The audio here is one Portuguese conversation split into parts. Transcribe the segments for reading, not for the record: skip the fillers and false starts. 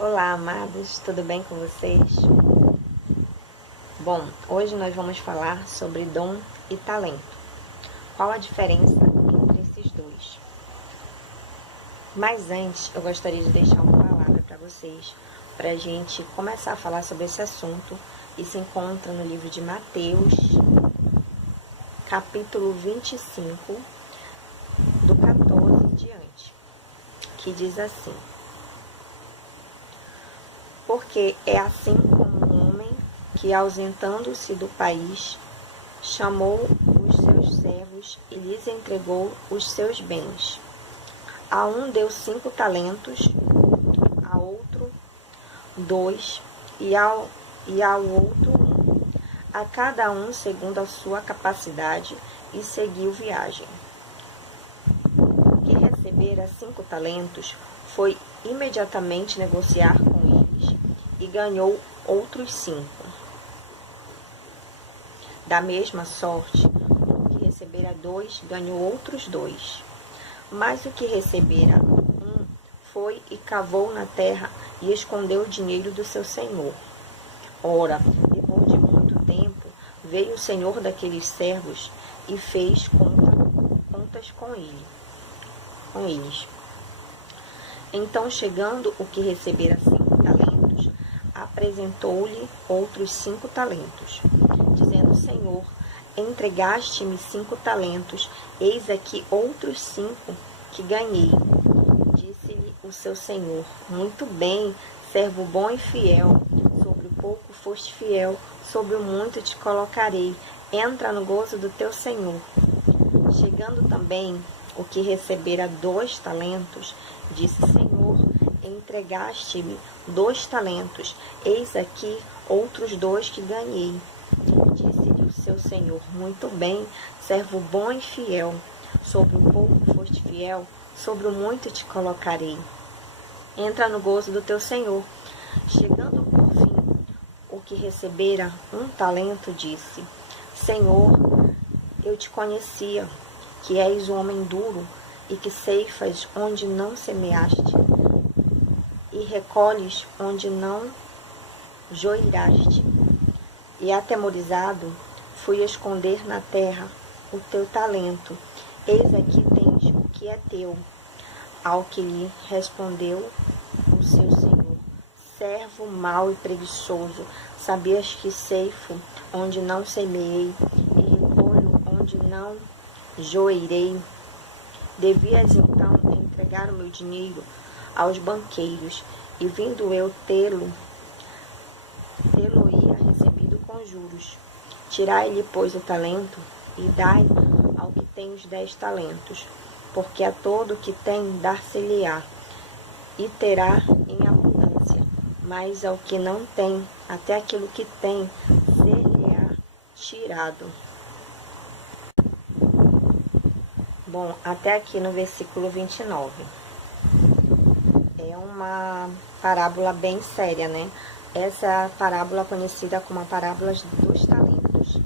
Olá, amados, tudo bem com vocês? Bom, hoje nós vamos falar sobre dom e talento. Qual a diferença entre esses dois? Mas antes, eu gostaria de deixar uma palavra para vocês, para a gente começar a falar sobre esse assunto, e se encontra no livro de Mateus, capítulo 25, do 14 em diante, que diz assim: Porque é assim como um homem que, ausentando-se do país, chamou os seus servos e lhes entregou os seus bens. A um deu 5 talentos, a outro 2, e ao outro 1, a cada um segundo a sua capacidade, e seguiu viagem. O que recebera 5 talentos foi imediatamente negociar com eles e ganhou outros 5. Da mesma sorte, o que recebera 2 ganhou outros 2. Mas o que recebera 1 foi e cavou na terra e escondeu o dinheiro do seu senhor. Ora, depois de muito tempo, veio o senhor daqueles servos e fez contas com eles. Então, chegando o que recebera 5 talentos, apresentou-lhe outros 5 talentos, dizendo: Senhor, entregaste-me 5 talentos, eis aqui outros 5 que ganhei. Disse-lhe o seu senhor: Muito bem, servo bom e fiel, sobre o pouco foste fiel, sobre o muito te colocarei, entra no gozo do teu senhor. Chegando também o que recebera 2 talentos, disse: Senhor, entregaste-me 2 talentos, eis aqui outros 2 que ganhei. Disse-lhe o seu senhor: Muito bem, servo bom e fiel, sobre o pouco foste fiel, sobre o muito te colocarei. Entra no gozo do teu senhor. Chegando por fim o que recebera 1 talento, disse: Senhor, eu te conhecia, que és um homem duro e que ceifas onde não semeaste e recolhes onde não joiraste. E atemorizado fui esconder na terra o teu talento. Eis aqui tens o que é teu. Ao que lhe respondeu o seu senhor: Servo mau e preguiçoso, sabias que ceifo onde não semeei e recolho onde não joeirei? Devias então entregar o meu dinheiro aos banqueiros, e vindo eu tê-lo-ia recebido com juros. Tirai-lhe, pois, o talento, e dai ao que tem os 10 talentos, porque a todo que tem dar-se-lhe-á, e terá em abundância. Mas ao que não tem, até aquilo que tem ser-lhe-á tirado. Bom, até aqui no versículo 29. É uma parábola bem séria, né? Essa é a parábola conhecida como a parábola dos talentos.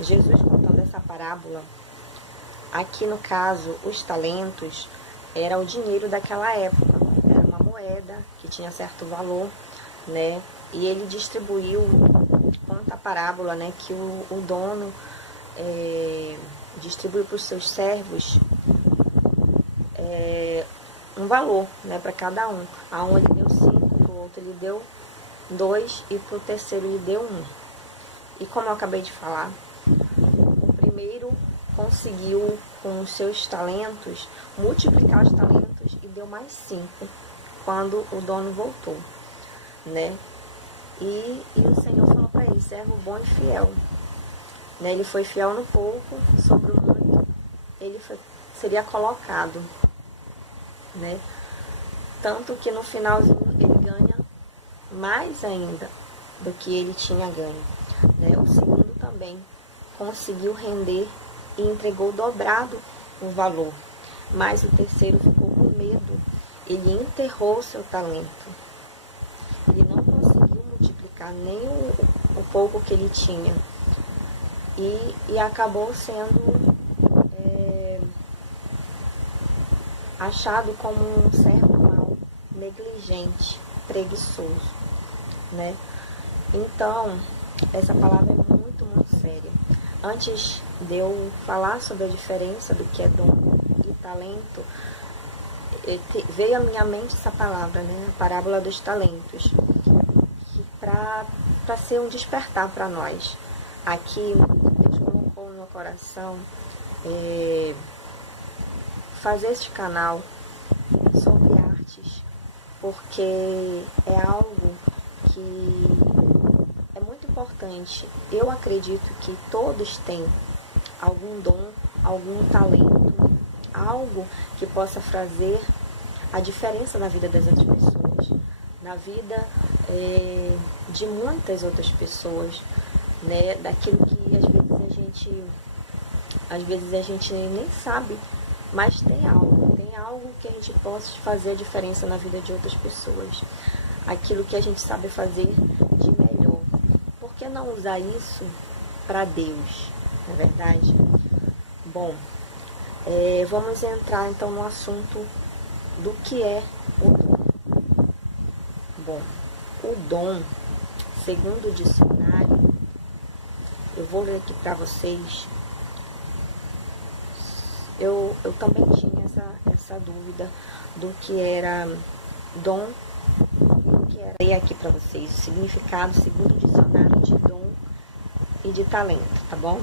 Jesus contando essa parábola, aqui no caso, os talentos era o dinheiro daquela época. Era uma moeda que tinha certo valor, né? E ele distribuiu, conta a parábola, né? Que o dono distribuiu para os seus servos um valor, né, para cada um. A um ele deu 5, para o outro ele deu 2 e para o terceiro ele deu 1. E como eu acabei de falar, o primeiro conseguiu com os seus talentos multiplicar os talentos e deu mais 5 quando o dono voltou, né? E o Senhor falou para ele: servo bom e fiel. Né? Ele foi fiel no pouco, sobre o muito ele seria colocado, né? Tanto que no finalzinho ele ganha mais ainda do que ele tinha ganho, né? O segundo também conseguiu render e entregou dobrado o valor, mas o terceiro ficou com medo. Ele enterrou o seu talento, ele não conseguiu multiplicar nem o pouco que ele tinha, e acabou sendo achado como um servo mau, negligente, preguiçoso, né? Então, essa palavra é muito, muito séria. Antes de eu falar sobre a diferença do que é dom e talento, veio à minha mente essa palavra, né? A parábola dos talentos, para ser um despertar para nós. Aqui, Deus colocou no meu coração fazer esse canal sobre artes, porque é algo que é muito importante. Eu acredito que todos têm algum dom, algum talento, algo que possa fazer a diferença na vida das outras pessoas, na vida de muitas outras pessoas, né? Daquilo que às vezes a gente nem sabe, mas tem algo que a gente possa fazer a diferença na vida de outras pessoas, aquilo que a gente sabe fazer de melhor. Por que não usar isso para Deus, não é verdade? Bom, vamos entrar então no assunto do que é o dom. Bom, o dom, segundo o dicionário, eu vou ler aqui para vocês. Eu também tinha essa dúvida do que era dom e o que era. Vou ler aqui para vocês o significado segundo o dicionário de dom e de talento, tá bom?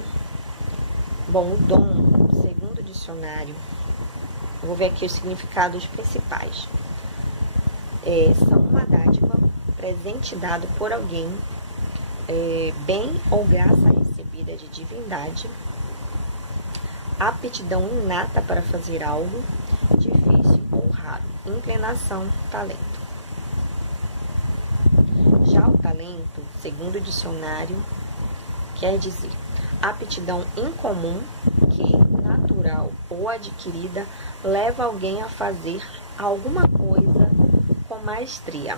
Bom, o dom, segundo o dicionário, eu vou ver aqui os significados principais. São uma dádiva, presente dado por alguém, bem ou graça recebida de divindade, aptidão inata para fazer algo, difícil ou raro, inclinação, talento. Já o talento, segundo o dicionário, quer dizer aptidão incomum que, natural ou adquirida, leva alguém a fazer alguma coisa com maestria.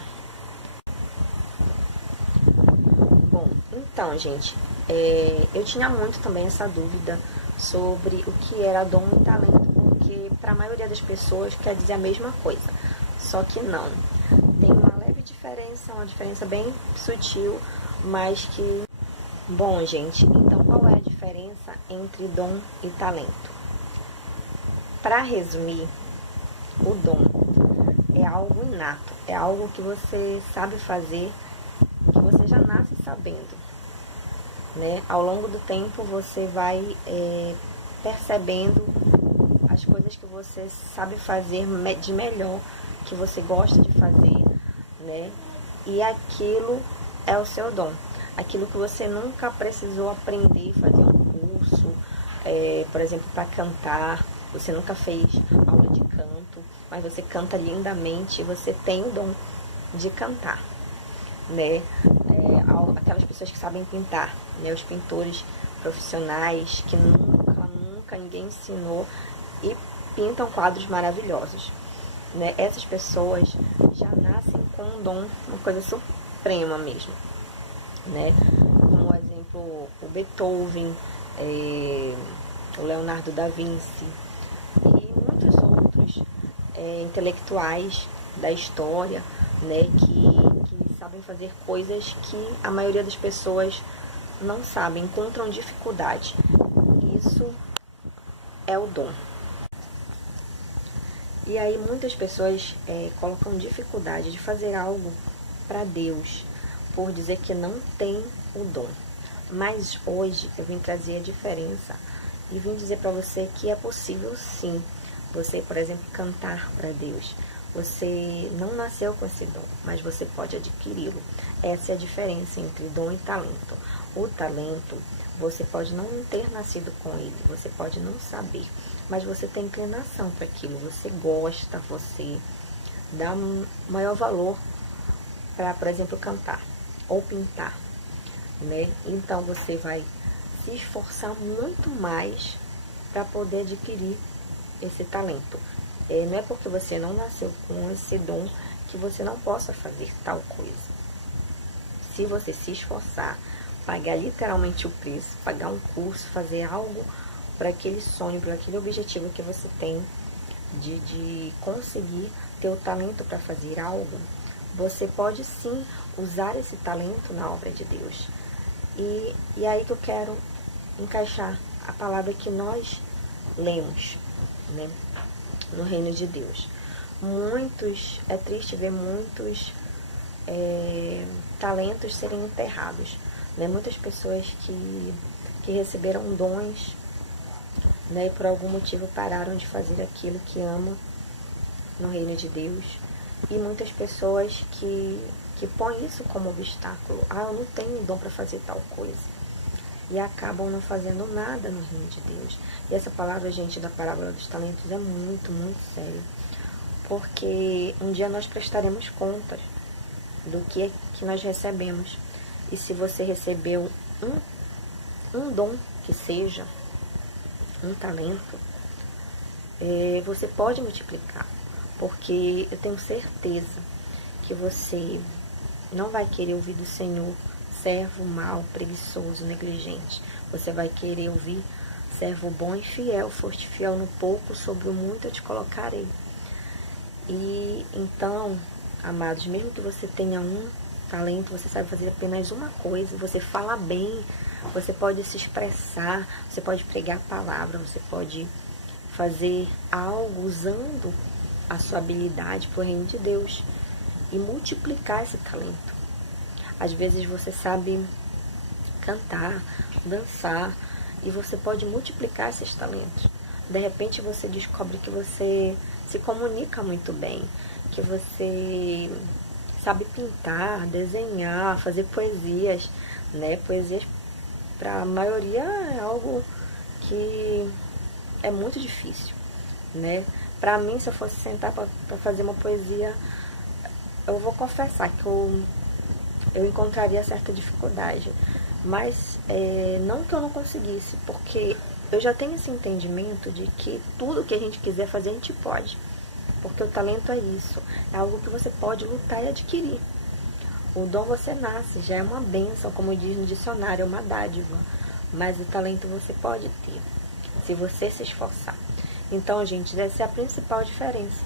Bom, então, gente, eu tinha muito também essa dúvida sobre o que era dom e talento, porque para a maioria das pessoas quer dizer a mesma coisa, só que não. Tem uma leve diferença, uma diferença bem sutil, mas que... Bom, gente, então qual é a diferença entre dom e talento? Para resumir, o dom é algo inato, é algo que você sabe fazer, que você já nasce sabendo, né? Ao longo do tempo você vai percebendo as coisas que você sabe fazer de melhor, que você gosta de fazer, né? E aquilo é o seu dom. Aquilo que você nunca precisou aprender, fazer um curso, por exemplo, para cantar, você nunca fez aula de canto, mas você canta lindamente, você tem o dom de cantar, né? Aquelas pessoas que sabem pintar, né? Os pintores profissionais que nunca ninguém ensinou e pintam quadros maravilhosos, né? Essas pessoas já nascem com um dom, uma coisa suprema mesmo, né? Como exemplo, o Beethoven, o Leonardo da Vinci e muitos outros intelectuais da história, né? Que sabem fazer coisas que a maioria das pessoas não sabem, encontram dificuldade. Isso é o dom. E aí muitas pessoas colocam dificuldade de fazer algo para Deus, por dizer que não tem o dom. Mas hoje eu vim trazer a diferença e vim dizer para você que é possível sim, você, por exemplo, cantar para Deus. Você não nasceu com esse dom, mas você pode adquiri-lo. Essa é a diferença entre dom e talento. O talento, você pode não ter nascido com ele, você pode não saber, mas você tem inclinação para aquilo, você gosta, você dá maior valor para, por exemplo, cantar ou pintar, né? Então você vai se esforçar muito mais para poder adquirir esse talento. Não é porque você não nasceu com esse dom que você não possa fazer tal coisa. Se você se esforçar, pagar literalmente o preço, pagar um curso, fazer algo para aquele sonho, para aquele objetivo que você tem, de conseguir ter o talento para fazer algo, você pode sim usar esse talento na obra de Deus. E aí que eu quero encaixar a palavra que nós lemos, né, no reino de Deus. É triste ver muitos talentos serem enterrados, né? Muitas pessoas que receberam dons, né, e por algum motivo pararam de fazer aquilo que amam no reino de Deus. E muitas pessoas que põem isso como obstáculo. Eu não tenho dom para fazer tal coisa. E acabam não fazendo nada no reino de Deus. E essa palavra, gente, da parábola dos talentos é muito, muito séria. Porque um dia nós prestaremos contas do que nós recebemos. E se você recebeu um dom que seja, um talento, você pode multiplicar. Porque eu tenho certeza que você não vai querer ouvir do Senhor: servo mau, preguiçoso, negligente. Você vai querer ouvir: servo bom e fiel, foste fiel no pouco, sobre o muito eu te colocarei. E então, amados, mesmo que você tenha um talento, você sabe fazer apenas uma coisa, você fala bem, você pode se expressar, você pode pregar a palavra, você pode fazer algo usando a sua habilidade para o reino de Deus e multiplicar esse talento. Às vezes você sabe cantar, dançar, e você pode multiplicar esses talentos. De repente você descobre que você se comunica muito bem, que você sabe pintar, desenhar, fazer poesias, né? Poesias, para a maioria, é algo que é muito difícil, né? Para mim, se eu fosse sentar para fazer uma poesia, eu vou confessar que eu encontraria certa dificuldade. Mas não que eu não conseguisse, porque eu já tenho esse entendimento de que tudo que a gente quiser fazer, a gente pode. Porque o talento é isso, é algo que você pode lutar e adquirir. O dom você nasce, já é uma bênção, como diz no dicionário, é uma dádiva. Mas o talento você pode ter, se você se esforçar. Então, gente, essa é a principal diferença.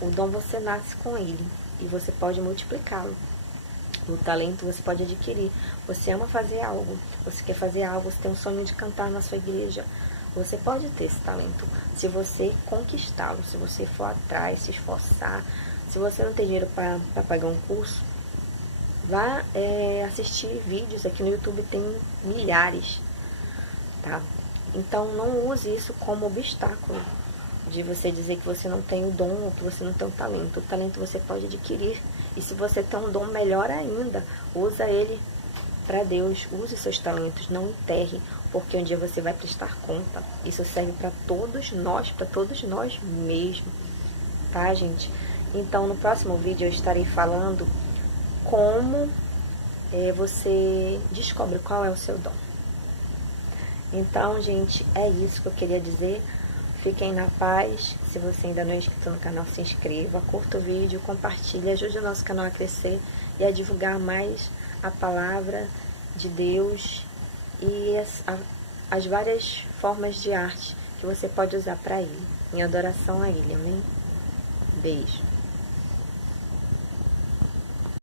O dom você nasce com ele e você pode multiplicá-lo. O talento você pode adquirir. Você ama fazer algo, você quer fazer algo, você tem um sonho de cantar na sua igreja. Você pode ter esse talento se você conquistá-lo, se você for atrás, se esforçar. Se você não tem dinheiro para pagar um curso, vá assistir vídeos. Aqui no YouTube tem milhares, tá? Então não use isso como obstáculo de você dizer que você não tem o dom ou que você não tem o talento. O talento você pode adquirir. E se você tem um dom, melhor ainda, usa ele para Deus. Use seus talentos, não enterre, porque um dia você vai prestar conta. Isso serve para todos nós mesmo, tá, gente? Então, no próximo vídeo eu estarei falando como você descobre qual é o seu dom. Então, gente, é isso que eu queria dizer. Fiquem na paz. Se você ainda não é inscrito no canal, se inscreva, curta o vídeo, compartilhe, ajude o nosso canal a crescer e a divulgar mais a palavra de Deus e as várias formas de arte que você pode usar para Ele, em adoração a Ele, amém? Beijo.